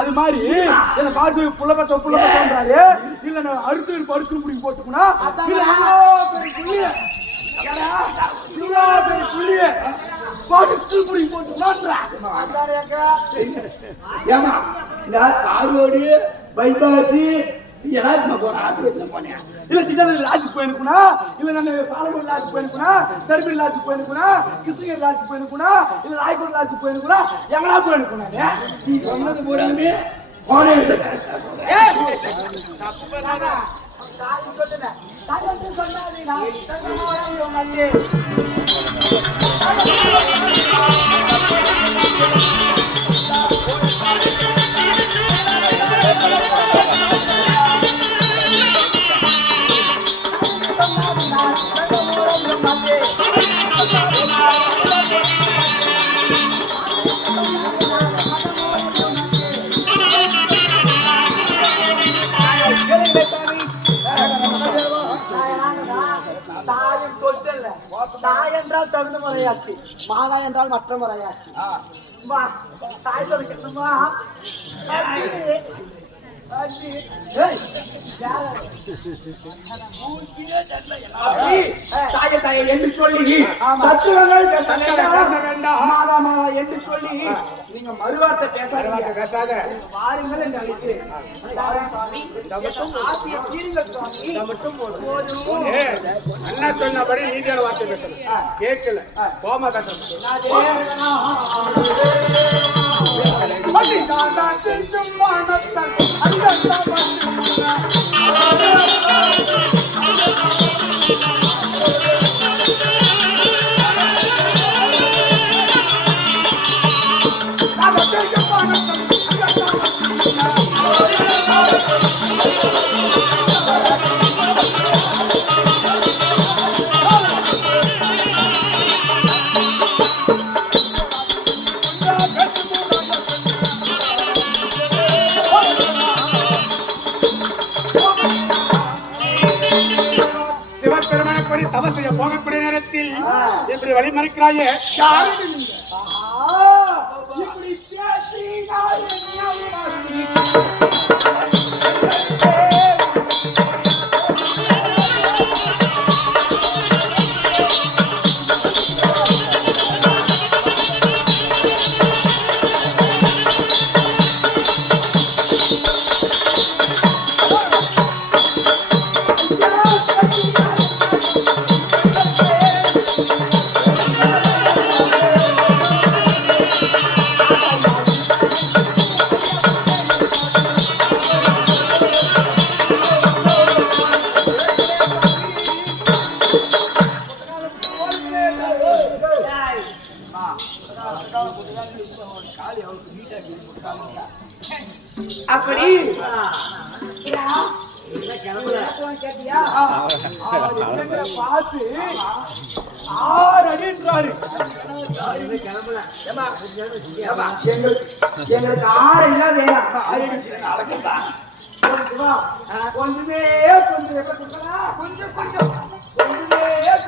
அது மாதிரி என்ன பார்த்து புள்ள பத்தோன்றாரு. இல்ல நான் அடுத்து படுத்து முடிவு போட்டுக்கணும். ஏமா இந்த காரோடு பைபாஸ் எல்லாருக்கும் போன ஆஸ்பத்திரியில் போனேன். இல்ல சின்ன லாட்ஜுக்கு போயிருக்குனா, இல்ல நான் பாலமூர் லாட்ஜுக்கு போயிருக்குனா, தர்பீர் லாட்ஜுக்கு போயிருக்குனா, கிருஷ்ணகிரி லாட்ஜுக்கு போயிருக்குனா, இல்ல ராய்கோட் லாட்ஜுக்கு போயிருக்குனா, எங்கடா போயிருக்குனா? நீ சொன்னது பூராமே போன இடத்த கரெக்டா சொல்றேன். தாய் என்றால் தகுந்த முறையாச்சு, மாதா என்றால் மற்ற முறையாச்சு. தாய் சொல்லுமா தாய தாய என்று சொல்லி தத்துவங்கள் பேச வேண்டாம். மாதா மாதா என்று சொல்லி நீங்க மறுவார்த்தை பேசாத. வாருங்கள் என்று அழைக்கிறேன். ஆசிய தீருங்கள் சுவாமி. அண்ணா சொன்னபடி நீதியான வார்த்தை பேசணும். கேட்கல கோமா கட்டணும். தவசைய போகக்கூடிய நேரத்தில் எப்படி வழி மறைக்கிறாயே? அப்படி பார்த்து 6 அடி என்றாரு. எங்களுக்கு 6 இல்ல வேணாம். கொஞ்சமே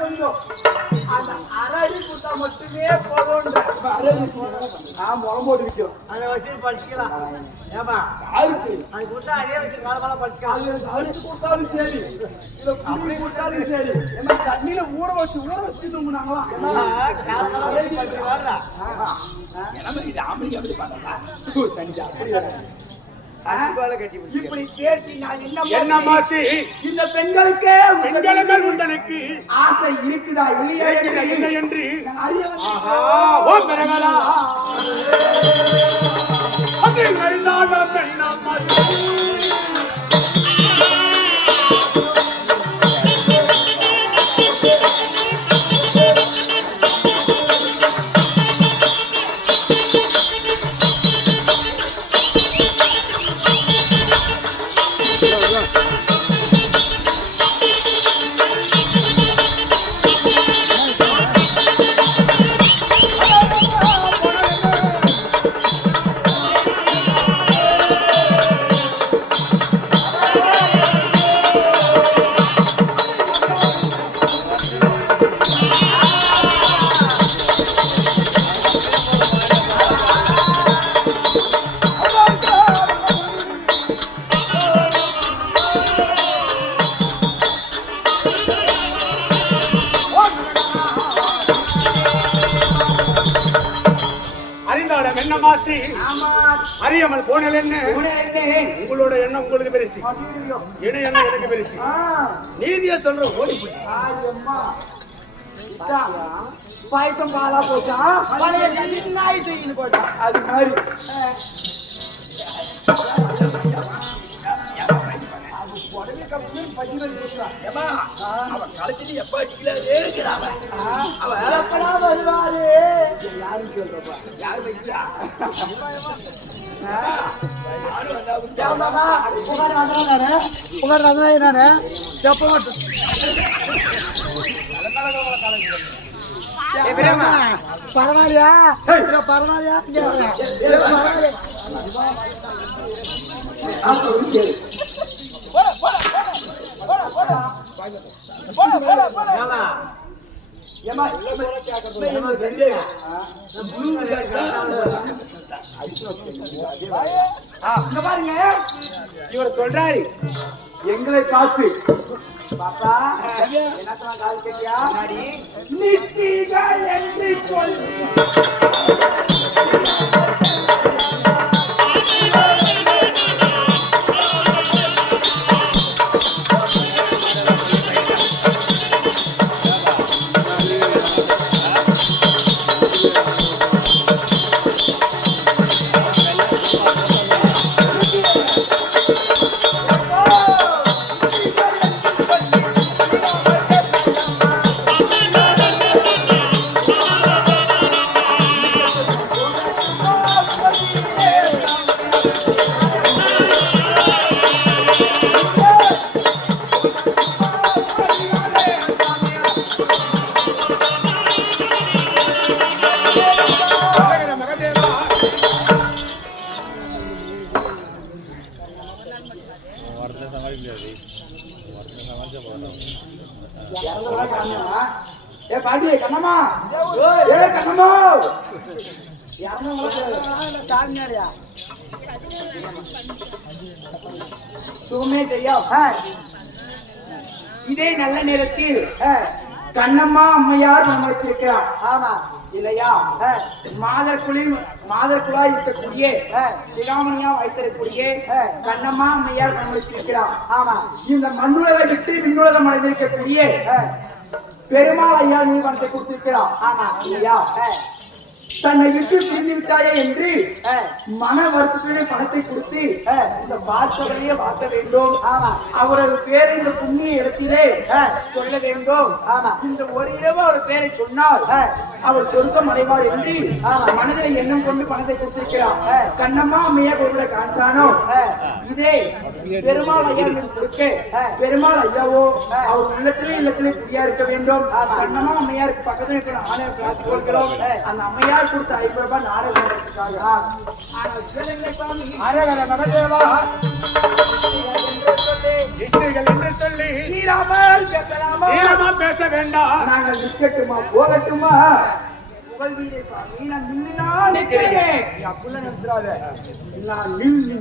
கொஞ்சம் அந்த அரடி குட்டா மட்டுமே போதும். முகம் போட்டு விற்கும். அதை வச்சு படிச்சுக்கலாம். ஏமா யாருக்கு அது கொடுத்தா அதே வச்சு காலமெல்லாம் படிச்சுக்கலாம். அழுத்து கொடுத்தாலும் சரி, இல்ல குடி கொடுத்தாலும் சரி, என்ன தண்ணியில ஊற வச்சு தூங்குனாங்களா? இப்படி பேசி நான் என்ன மாசி இந்த பெண்களுக்கே உண்டனுக்கு ஆசை இருக்குதா இல்லையா இல்லை என்று ஓம் பெறகளா அது அறிந்தான பெண்ணம்மா அறிந்தாட என்ன மாசி ஆமா அறியாமல் போனது என்ன உடனே உங்களோட எண்ணம் உங்களுக்கு பெருசு ஐயோ என் எண்ணம் எனக்கு பெருசு நீதியா சொல்ற ஓடி போய் ஆயம்மா பாயசம் பாலா போச்சா பழைய நாய் தூக்கிட்டு போச்சா அது மாதிரி உடனே கப்பு பதிவல் போச்சா அவன் களைச்சிட்டு எப்ப அடிக்கலாதே இருக்கிறான் அவன் எப்படா வருவாரு யாரும் சொல்றப்பா யாரு வைக்கிறா புகார் வந்தா நானு எப்ப மட்டும் பரவாயில்லையா பரவாயில்லையா பாருங்க இவர் சொல்றாரு எங்களை பார்த்து பாப்பா என்ன சொன்னா கால் கேட்டியா நித்திகள் என்று சொல்லி ஏ பாட்டி கண்ணம்மா ஏ கண்ணம்மா சாமியாரியா சுகமே தெரியும் இதே நல்ல நேரத்தில் கண்ணம்மா அம்மையார் மனமளித்திருக்கிறார் ஆமா இல்லையா மாதர்குழாய் இருக்கக்கூடிய சிகாமணியா வைத்திருக்கக்கூடிய கண்ணம்மா அம்மையார் மனமளித்திருக்கிறார் ஆமா இந்த மண்ணுலகை விட்டு விண்ணுலகம் அடைந்திருக்கக்கூடிய பெருமாள் ஐயா நீ பணத்தை கொடுத்திருக்கிறார் ஆமா இல்லையா தன்னை விட்டு பிரிந்து விட்டாயே என்று மன வருத்தத்துடன் பணத்தை கொடுத்து இந்த பார்த்தவரையே பார்க்க வேண்டும். அவரது பேரை இந்த புண்ணிய இடத்திலே சொல்ல வேண்டும். இந்த ஒரு இரவு அவர் பேரை சொன்னால் அவர் சொர்க்கம் அடைவார் என்று மனதில் எண்ணம் கொண்டு பணத்தை கொடுத்திருக்கிறார். கண்ணம்மா அம்மையார் பொருளை காஞ்சானோ இதே பெருமாள் ஐயா கொடுக்க பெருமாள் ஐயாவோ அவர் இல்லத்திலே குடியா இருக்க வேண்டும். கண்ணம்மா அம்மையாருக்கு பக்கத்தில் இருக்கிற ஆணையர் சொல்கிறோம். அந்த அம்மையார் கொடுத்த 50 ரூபாய் நாடகம் பேச வேண்டாம். நாங்கள் நிற்கட்டுமா போகட்டுமா?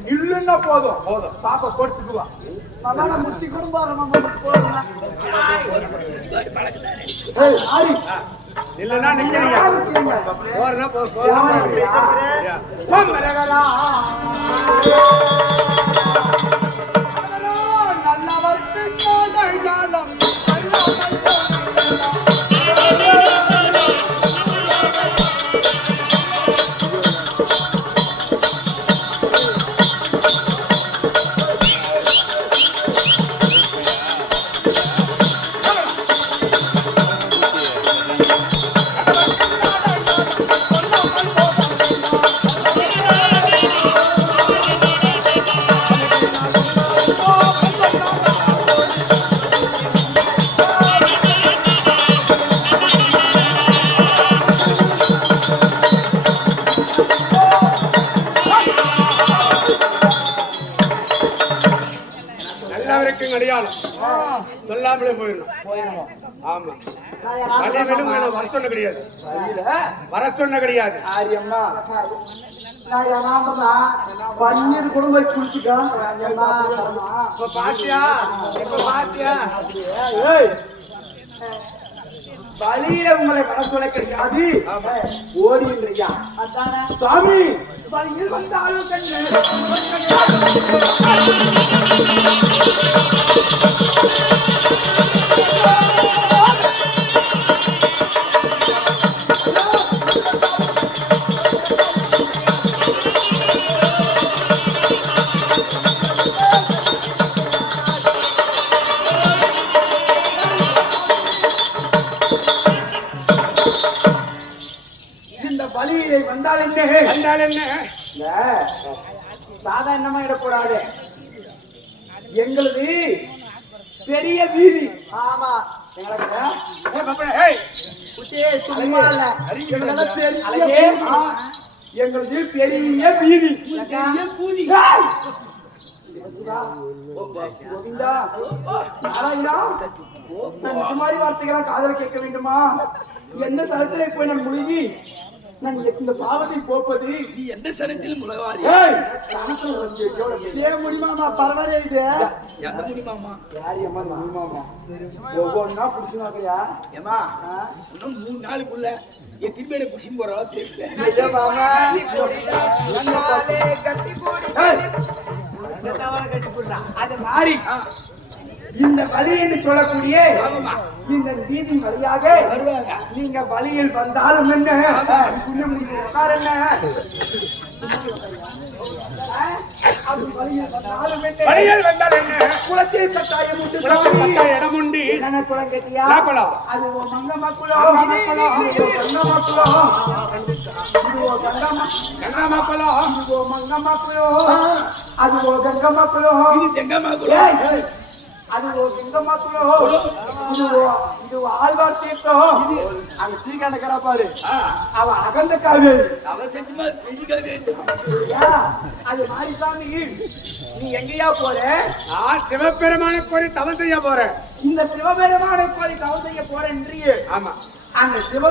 நில்லுன்னா போதும் பாப்பா கொடுத்துக்குவா. முத்தி குடும்பம் இல்லன்னா நிக்கிறீங்க போறனா எல்லாருக்கும் அடையாளம் சொல்லாமலே போயிடணும். ஆமா வர சொன்ன கிடையாது, வர சொன்ன கிடையாது. ஆரியம்மா பன்னீர் குடும்பம் குடிச்சுக்கலாம். இப்ப பாத்தியா, இப்ப பாத்தியா வழியில உங்களை வர சொல்ல கிடையாது ஓடின்றியா அதானே சுவாமி வழியில் வந்தாலும் கண்ணு இந்த வழியிலே வந்தால் என்ன வந்தால் என்ன இல்ல, சாதாரணமா இடக்கூடாது எங்களது பெரிய வீதி ஆமா ஏய் குட்டியே சும்மா இல்ல இவங்கெல்லாம் பெரிய அழகே, எங்களது பெரிய வீதி ஏய்! சிவா, கோவிந்தா, நாராயணா, நான் இந்த மாதிரி வார்த்தைகளை காதல கேட்க வேண்டுமா? என்ன சலத்திலே போய் நான் முழுகி நான் இந்த பாவத்தை போப்பது நீ எந்த சனத்தில் முளவாரி ஏய்! கணக்குல வந்து எவ்வளவு இதே முடியுமாமா பரவாயில்ல இது எந்த முடியுமாமா யாரு அம்மா மாமா ஒவ்வொன்னா புடிச்சுனாக்கயா ஏமா இன்னும் 3 நாளுக்குள்ள என் திரும்பியில புடிச்சு போறவா தெரியல ஐயோ மாமா அது மாறி இந்த வழி என்று சொல்லக்கூடிய ஆமாம்மா. இந்த வீதி வழியாக வருவாங்க. நீங்க வழியில் வந்தாலும் என்ன சொல்லி முடியும் உட்கார் என்ன அது வழியில் வந்தாலும் என்ன வழியில் வந்தால் என்ன குளத்தில் கட்டாயம் உண்டு உனக்கு சாமி. பட்ட இடம் உண்டு என்ன குளம் கேட்டியா என்ன குளம்? அது ஓ மங்க மக்குளம் இது ஓ கங்க மக்குளம் இது ஓ கங்க கங்கா மக்களோ இது ஓ மங்க மக்குளம் அது ஓ கங்க மக்குளம் இது தெங்கம்மா கூட ஏய், அது ஓ கங்க மக்குளம் இது ஓ ஆழ்வார் தீர்த்தம் அங்க தீக்கான பாரு அவ அகந்த காவேரி அவன் செஞ்சுமா தெரிஞ்சுக்காது அது மாரிசாமி நீ எங்கேயா போற நான் சிவபெருமான கோரி தவம் செய்ய போறேன் இந்த சிவபெருமானை கோரி தவம் செய்ய போறேன் ஆமா அந்த சிவ